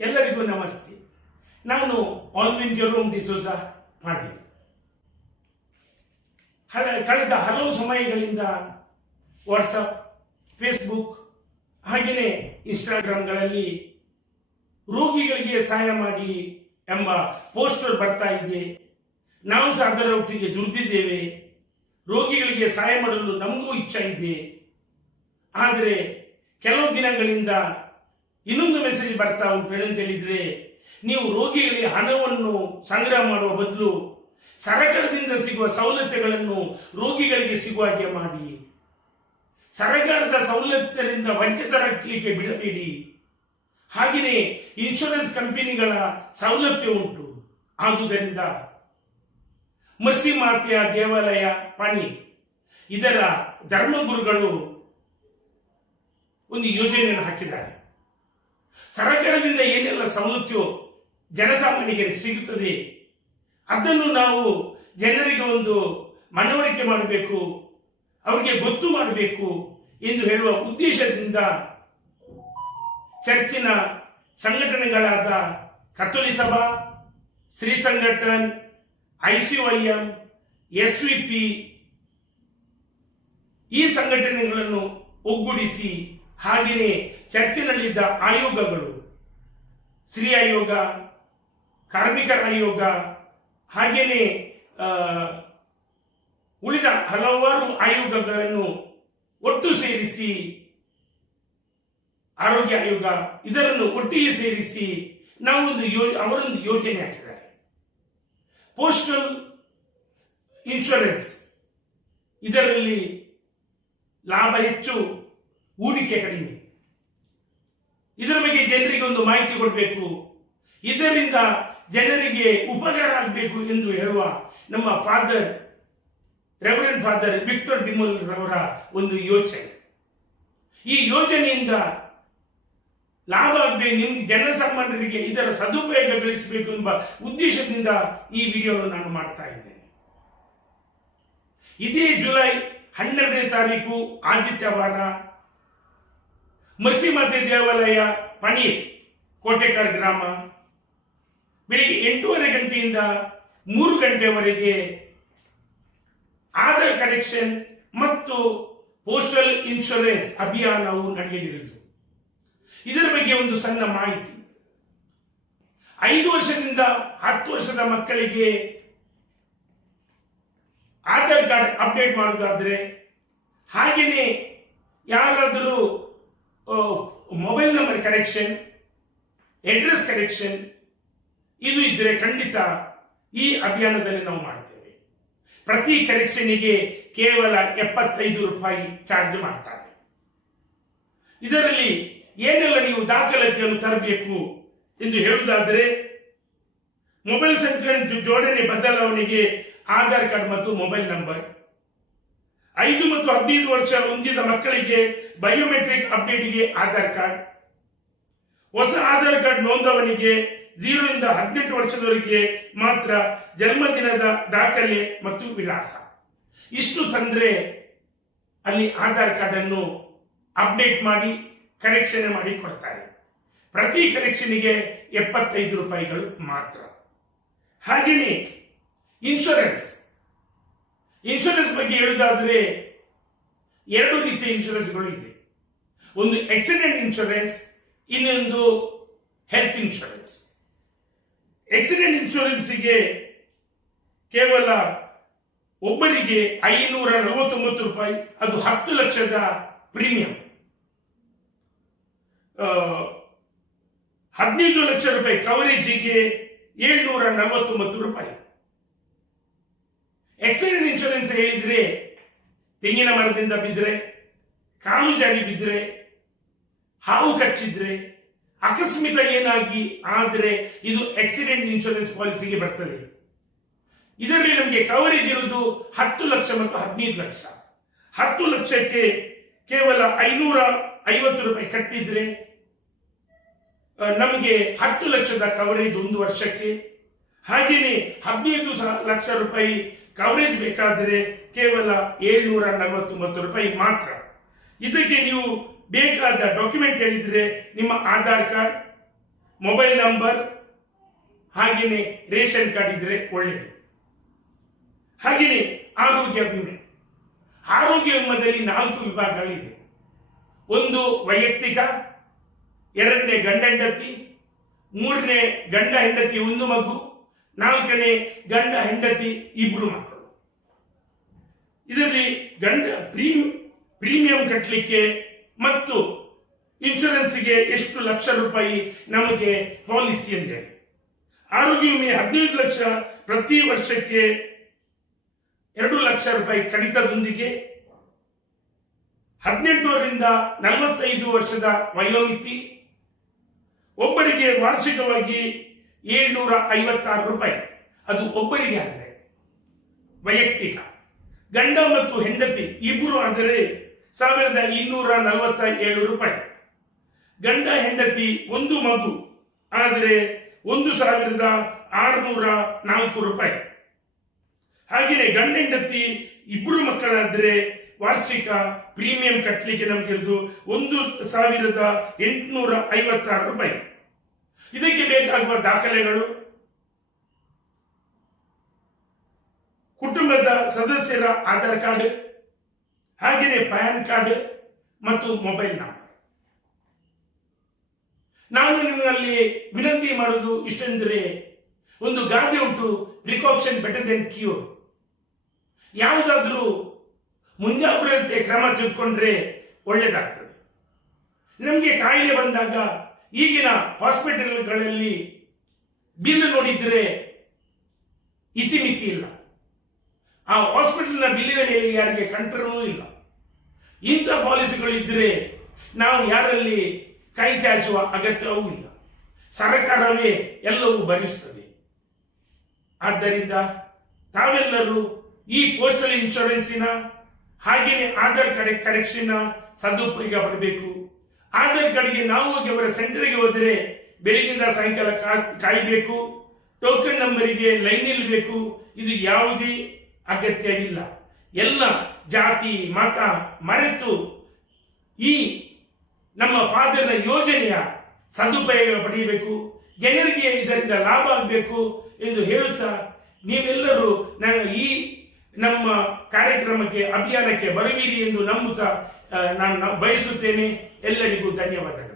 ಎಲ್ಲರಿಗೂ ನಮಸ್ತೆ. ನಾನು ಆಲ್ವಿನ್ ಜೆರೋಮ್ ಡಿಸೋಜಾ ಪಾಟೀಲ್. ಕಳೆದ ಹಲವು ಸಮಯಗಳಿಂದ ವಾಟ್ಸಪ್, ಫೇಸ್ಬುಕ್ ಹಾಗೆಯೇ ಇನ್ಸ್ಟಾಗ್ರಾಮ್ಗಳಲ್ಲಿ ರೋಗಿಗಳಿಗೆ ಸಹಾಯ ಮಾಡಿ ಎಂಬ ಪೋಸ್ಟರ್ ಬರ್ತಾ ಇದೆ. ನಾವು ಸಹ ಅದರ ಒಟ್ಟಿಗೆ ದುಡಿದಿದ್ದೇವೆ. ರೋಗಿಗಳಿಗೆ ಸಹಾಯ ಮಾಡಲು ನಮಗೂ ಇಚ್ಛೆ ಇದೆ. ಆದರೆ ಕೆಲವು ದಿನಗಳಿಂದ ಇನ್ನೊಂದು ಮೆಸೇಜ್ ಬರ್ತಾ ಉಂಟು. ಏನಂತ ಹೇಳಿದ್ರೆ, ನೀವು ರೋಗಿಗಳಿಗೆ ಹಣವನ್ನು ಸಂಗ್ರಹ ಮಾಡುವ ಬದಲು ಸರಕಾರದಿಂದ ಸಿಗುವ ಸವಲತ್ತುಗಳನ್ನು ರೋಗಿಗಳಿಗೆ ಸಿಗುವ ಹಾಗೆ ಮಾಡಿ. ಸರಕಾರದ ಸವಲತ್ತಿನಿಂದ ವಂಚಿತರಾಗಲಿಕ್ಕೆ ಬಿಡಬೇಡಿ. ಹಾಗೆಯೇ ಇನ್ಶೂರೆನ್ಸ್ ಕಂಪನಿಗಳ ಸವಲತ್ತು ಉಂಟು. ಆದುದರಿಂದ ಮರ್ಸಿಮಾತೆಯ ದೇವಾಲಯ ಪಾಣಿ ಇದರ ಧರ್ಮಗುರುಗಳು ಒಂದು ಯೋಜನೆಯನ್ನು ಹಾಕಿದ್ದಾರೆ. ಸರ್ಕಾರದಿಂದ ಏನೆಲ್ಲ ಸವಲತ್ತು ಜನಸಾಮಾನ್ಯರಿಗೆ ಸಿಗುತ್ತದೆ ಅದನ್ನು ನಾವು ಜನರಿಗೆ ಒಂದು ಮನವರಿಕೆ ಮಾಡಬೇಕು, ಅವರಿಗೆ ಗೊತ್ತು ಮಾಡಬೇಕು ಎಂದು ಹೇಳುವ ಉದ್ದೇಶದಿಂದ ಚರ್ಚಿನ ಸಂಘಟನೆಗಳಾದ ಕತ್ತೋಲಿಕ ಸಭಾ, ಶ್ರೀ ಸಂಘಟನ್, ICYM, SVP ಈ ಸಂಘಟನೆಗಳನ್ನು ಒಗ್ಗೂಡಿಸಿ, ಹಾಗೆಯೇ ಚರ್ಚಿನಲ್ಲಿದ್ದ ಆಯೋಗಗಳು, ಸ್ತ್ರೀ ಆಯೋಗ, ಕಾರ್ಮಿಕರ ಆಯೋಗ, ಹಾಗೆಯೇ ಉಳಿದ ಹಲವಾರು ಆಯೋಗಗಳನ್ನು ಒಟ್ಟು ಸೇರಿಸಿ, ಆರೋಗ್ಯ ಆಯೋಗ ಇದರನ್ನು ಒಟ್ಟಿಗೆ ಸೇರಿಸಿ ಅವರೊಂದು ಯೋಜನೆ ಹಾಕಿದ್ದಾರೆ. ಪೋಸ್ಟಲ್ ಇನ್ಶೂರೆನ್ಸ್ ಇದರಲ್ಲಿ ಲಾಭ ಹೆಚ್ಚು, ಹೂಡಿಕೆ ಕಡಿಮೆ. ಇದರ ಬಗ್ಗೆ ಜನರಿಗೆ ಒಂದು ಮಾಹಿತಿ ಕೊಡಬೇಕು, ಇದರಿಂದ ಜನರಿಗೆ ಉಪಕಾರ ಆಗಬೇಕು ಎಂದು ಹೇಳುವ ನಮ್ಮ ರೆವರೆಂಡ್ ಫಾದರ್ ವಿಕ್ಟರ್ ಡಿಮೋಲ್ ರವರ ಒಂದು ಯೋಚನೆ. ಈ ಯೋಜನೆಯಿಂದ ಲಾಭ ಆಗಬೇಕು, ನಿಮ್ಗೆ ಜನಸಾಮಾನ್ಯರಿಗೆ ಇದರ ಸದುಪಯೋಗಗೊಳಿಸಬೇಕು ಎಂಬ ಉದ್ದೇಶದಿಂದ ಈ ವಿಡಿಯೋವನ್ನು ನಾನು ಮಾಡ್ತಾ ಇದ್ದೇನೆ. ಇದೇ ಜುಲೈ 12ನೇ ತಾರೀಕು ಆದಿತ್ಯವಾರ ಮರ್ಸಿಮಾತೆ ದೇವಾಲಯ ಪಣೀರ್ ಕೋಟೆಕಾರ್ ಗ್ರಾಮ ಬೆಳಿಗ್ಗೆ 8:30 ಗಂಟೆಯಿಂದ 3 ಗಂಟೆವರೆಗೆ ಆಧಾರ್ ಕನೆಕ್ಷನ್ ಮತ್ತು ಪೋಸ್ಟಲ್ ಇನ್ಶೂರೆನ್ಸ್ ಅಭಿಯಾನವು ನಡೆಯಲಿರುವುದು. ಇದರ ಬಗ್ಗೆ ಒಂದು ಸಣ್ಣ ಮಾಹಿತಿ. 5 ವರ್ಷದಿಂದ 10 ವರ್ಷದ ಮಕ್ಕಳಿಗೆ ಆಧಾರ್ ಕಾರ್ಡ್ ಅಪ್ಡೇಟ್ ಮಾಡುವುದಾದ್ರೆ, ಹಾಗೆಯೇ ಯಾರಾದರೂ mobile number connection, address connection ಇದು ಇದ್ದರೆ ಖಂಡಿತ ಈ ಅಭಿಯಾನದಲ್ಲಿ ನಾವು ಮಾಡ್ತೇವೆ. ಪ್ರತಿ ಕನೆಕ್ಷನ್ಗೆ ಕೇವಲ 75 ರೂಪಾಯಿ ಚಾರ್ಜ್ ಮಾಡ್ತಾರೆ. ಇದರಲ್ಲಿ ಏನೆಲ್ಲ ನೀವು ದಾಖಲಾತಿಯನ್ನು ತರಬೇಕು ಎಂದು ಹೇಳುವುದಾದರೆ, ಮೊಬೈಲ್ ಸಂಖ್ಯೆ ಜೋಡಣೆ ಬದಲಾವಣೆಗೆ ಆಧಾರ್ ಕಾರ್ಡ್ ಮತ್ತು ಮೊಬೈಲ್ ನಂಬರ್, 5 ಮತ್ತು 15 ವರ್ಷ ಹೊಂದಿದ ಮಕ್ಕಳಿಗೆ ಬಯೋಮೆಟ್ರಿಕ್ ಅಪ್ಡೇಟ್ಗೆ ಆಧಾರ್ ಕಾರ್ಡ್, ಹೊಸ ಆಧಾರ್ ಕಾರ್ಡ್ ನೋಂದಣಿಗೆ 0 ರಿಂದ 18 ವರ್ಷದವರೆಗೆ ಮಾತ್ರ ಜನ್ಮದಿನದ ದಾಖಲೆ ಮತ್ತು ವಿಳಾಸ. ಇಷ್ಟು ತಂದ್ರೆ ಅಲ್ಲಿ ಆಧಾರ್ ಕಾರ್ಡ್ ಅನ್ನು ಅಪ್ಡೇಟ್ ಮಾಡಿ ಕನೆಕ್ಷನ್ ಮಾಡಿ ಕೊಡ್ತಾರೆ. ಪ್ರತಿ ಕನೆಕ್ಷನ್ಗೆ 75 ರೂಪಾಯಿಗಳು ಮಾತ್ರ. ಹಾಗೆಯೇ ಇನ್ಶೂರೆನ್ಸ್ ಬಗ್ಗೆ ಹೇಳುವುದಾದರೆ, 2 ರೀತಿಯ ಇನ್ಶೂರೆನ್ಸ್ಗಳು ಇದೆ. ಒಂದು ಆಕ್ಸಿಡೆಂಟ್ ಇನ್ಶೂರೆನ್ಸ್, ಇನ್ನೊಂದು ಹೆಲ್ತ್ ಇನ್ಶೂರೆನ್ಸ್. ಆಕ್ಸಿಡೆಂಟ್ ಇನ್ಶೂರೆನ್ಸ್ಗೆ ಕೇವಲ ಒಬ್ಬರಿಗೆ 549 ರೂಪಾಯಿ, ಅದು 10 ಲಕ್ಷದ ಪ್ರೀಮಿಯಂ. 15 ಲಕ್ಷ ರೂಪಾಯಿ ಕವರೇಜಿಗೆ 749 ರೂಪಾಯಿ. ಆಕ್ಸಿಡೆಂಟ್ ಇನ್ಶೂರೆನ್ಸ್ ಹೇಳಿದ್ರೆ, ತೆಂಗಿನ ಮರದಿಂದ ಬಿದ್ದರೆ, ಕಾಲು ಜಾರಿ ಬಿದ್ದರೆ, ಹಾವು ಕಚ್ಚಿದ್ರೆ, ಅಕಸ್ಮಿತ ಏನಾಗಿ ಆದರೆ ಇದು ಆಕ್ಸಿಡೆಂಟ್ ಇನ್ಶೂರೆನ್ಸ್ ಪಾಲಿಸಿಗೆ ಬರ್ತದೆ. ಇದರಲ್ಲಿ ನಮಗೆ ಕವರೇಜ್ ಇರುವುದು 10 ಲಕ್ಷ ಮತ್ತು 15 ಲಕ್ಷ. 10 ಲಕ್ಷಕ್ಕೆ ಕೇವಲ 550 ರೂಪಾಯಿ ಕಟ್ಟಿದ್ರೆ ನಮಗೆ 10 ಲಕ್ಷದ ಕವರೇಜ್ 1 ವರ್ಷಕ್ಕೆ. ಹಾಗೆಯೇ 15 ಲಕ್ಷ ರೂಪಾಯಿ ಕವರೇಜ್ ಬೇಕಾದರೆ ಕೇವಲ 749 ರೂಪಾಯಿ ಮಾತ್ರ. ಇದಕ್ಕೆ ನೀವು ಬೇಕಾದ ಡಾಕ್ಯುಮೆಂಟ್ ಹೇಳಿದ್ರೆ ನಿಮ್ಮ ಆಧಾರ್ ಕಾರ್ಡ್, ಮೊಬೈಲ್ ನಂಬರ್ ಹಾಗೆಯೇ ರೇಷನ್ ಕಾರ್ಡ್ ಇದ್ರೆ ಒಳ್ಳೆಯದು. ಹಾಗೆಯೇ ಆರೋಗ್ಯ ವಿಮೆ. ಆರೋಗ್ಯ ವಿಮೆಯಲ್ಲಿ 4 ವಿಭಾಗಗಳಿದೆ. ಒಂದು ವೈಯಕ್ತಿಕ, ಎರಡನೇ ಗಂಡ ಹೆಂಡತಿ, ಮೂರನೇ ಗಂಡ ಹೆಂಡತಿ 1 ಮಗು, 4ನೇ ಗಂಡ ಹೆಂಡತಿ 2 ಮಕ್ಕಳು. ಇದರಲ್ಲಿ ಪ್ರೀಮಿಯಂ ಕಟ್ಟಲಿಕ್ಕೆ ಮತ್ತು ಇನ್ಶೂರೆನ್ಸ್ಗೆ ಎಷ್ಟು ಲಕ್ಷ ರೂಪಾಯಿ ನಮಗೆ ಪಾಲಿಸಿ ಅಂದರೆ ಆರೋಗ್ಯ ವಿಮೆ 15 ಲಕ್ಷ ಪ್ರತಿ ವರ್ಷಕ್ಕೆ 2 ಲಕ್ಷ ರೂಪಾಯಿ ಕಡಿತದೊಂದಿಗೆ 18 ರಿಂದ 45 ವರ್ಷದ ವಯೋಮಿತಿ, ಒಬ್ಬರಿಗೆ ವಾರ್ಷಿಕವಾಗಿ 756 ರೂಪಾಯಿ, ಅದು ಒಬ್ಬರಿಗೆ ಆದರೆ ವೈಯಕ್ತಿಕ. ಗಂಡ ಮತ್ತು ಹೆಂಡತಿ 2 ಆದರೆ 1247 ರೂಪಾಯಿ. ಗಂಡ ಹೆಂಡತಿ 1 ಮಗು ಆದರೆ 1604 ರೂಪಾಯಿ. ಹಾಗೆಯೇ ಗಂಡ ಹೆಂಡತಿ 2 ಮಕ್ಕಳಾದರೆ ವಾರ್ಷಿಕ ಪ್ರೀಮಿಯಂ ಕಟ್ಟಲಿಕ್ಕೆ ನಮಗೆ 1856 ರೂಪಾಯಿ. ಇದಕ್ಕೆ ಬೇಕಾಗುವ ದಾಖಲೆಗಳು: ಕುಟುಂಬದ ಸದಸ್ಯರ ಆಧಾರ್ ಕಾರ್ಡ್, ಹಾಗೆಯೇ ಪ್ಯಾನ್ ಕಾರ್ಡ್ ಮತ್ತು ಮೊಬೈಲ್ ನಂಬರ್. ನಾನು ನಿಮ್ಮಲ್ಲಿ ವಿನಂತಿ ಮಾಡುವುದು ಇಷ್ಟೆಂದರೆ, ಒಂದು ಗಾದೆ ಉಂಟು, ಪ್ರಿಕಾಷನ್ ಬೆಟರ್ ದೆನ್ ಕ್ಯೂರ್. ಯಾವುದಾದ್ರೂ ಮುಂಜಾಗ್ರತೆ ಕ್ರಮ ತೆಗೆದುಕೊಂಡ್ರೆ ಒಳ್ಳೆಯದಾಗ್ತದೆ. ನಮಗೆ ಕಾಯಿಲೆ ಬಂದಾಗ ಈಗಿನ ಹಾಸ್ಪಿಟಲ್ಗಳಲ್ಲಿ ಬಿಲ್ ನೋಡಿದ್ರೆ ಇತಿಮಿತಿ ಇಲ್ಲ. ಆ ಹಾಸ್ಪಿಟಲ್ನ ಬಿಲ್ಲಿನ ಮೇಲೆ ಯಾರಿಗೆ ಕಂಟ್ರೋಲೂ ಇಲ್ಲ. ಇಂಥ ಪಾಲಿಸಿಗಳಿದ್ದರೆ ನಾವು ಯಾರಲ್ಲಿ ಕೈ ಚಾಚುವ ಅಗತ್ಯವೂ ಇಲ್ಲ. ಸರ್ಕಾರವೇ ಎಲ್ಲವೂ ಭರಿಸುತ್ತದೆ. ಆದ್ದರಿಂದ ತಾವೆಲ್ಲರೂ ಈ ಪೋಸ್ಟಲ್ ಇನ್ಶೂರೆನ್ಸಿನ ಹಾಗೆಯೇ ಆಧಾರ್ ಕಾರ್ಡ್ ಕರೆಕ್ಷನ್ ಸದುಪಯೋಗ ಪಡಬೇಕು. ಆಧಾರ್ ಕಾರ್ಡ್ಗೆ ನಾವು ಹೋಗಿ ಅವರ ಸೆಂಟರ್ಗೆ ಹೋದರೆ ಬೆಳಗಿಂದ ಸಾಯಂಕಾಲ ಕಾಯಬೇಕು. ಟೋಕನ್ ನಂಬರಿಗೆ ಲೈನ್ ನಿಲ್ಲಬೇಕು. ಇದು ಯಾವುದೇ ಅಗತ್ಯವಿಲ್ಲ. ಎಲ್ಲ ಜಾತಿ ಮತ ಮರೆತು ಈ ನಮ್ಮ ಫಾದರ್ನ ಯೋಜನೆಯ ಸದುಪಯೋಗ ಪಡೆಯಬೇಕು, ಜನರಿಗೆ ಇದರಿಂದ ಲಾಭ ಆಗಬೇಕು ಎಂದು ಹೇಳುತ್ತಾ, ನೀವೆಲ್ಲರೂ ಈ ನಮ್ಮ ಕಾರ್ಯಕ್ರಮಕ್ಕೆ ಅಭಿಯಾನಕ್ಕೆ ಬರುವಿರಿ ಎಂದು ನಂಬುತ್ತಾ ನಾನು ಬಯಸುತ್ತೇನೆ. ಎಲ್ಲರಿಗೂ ಧನ್ಯವಾದಗಳು.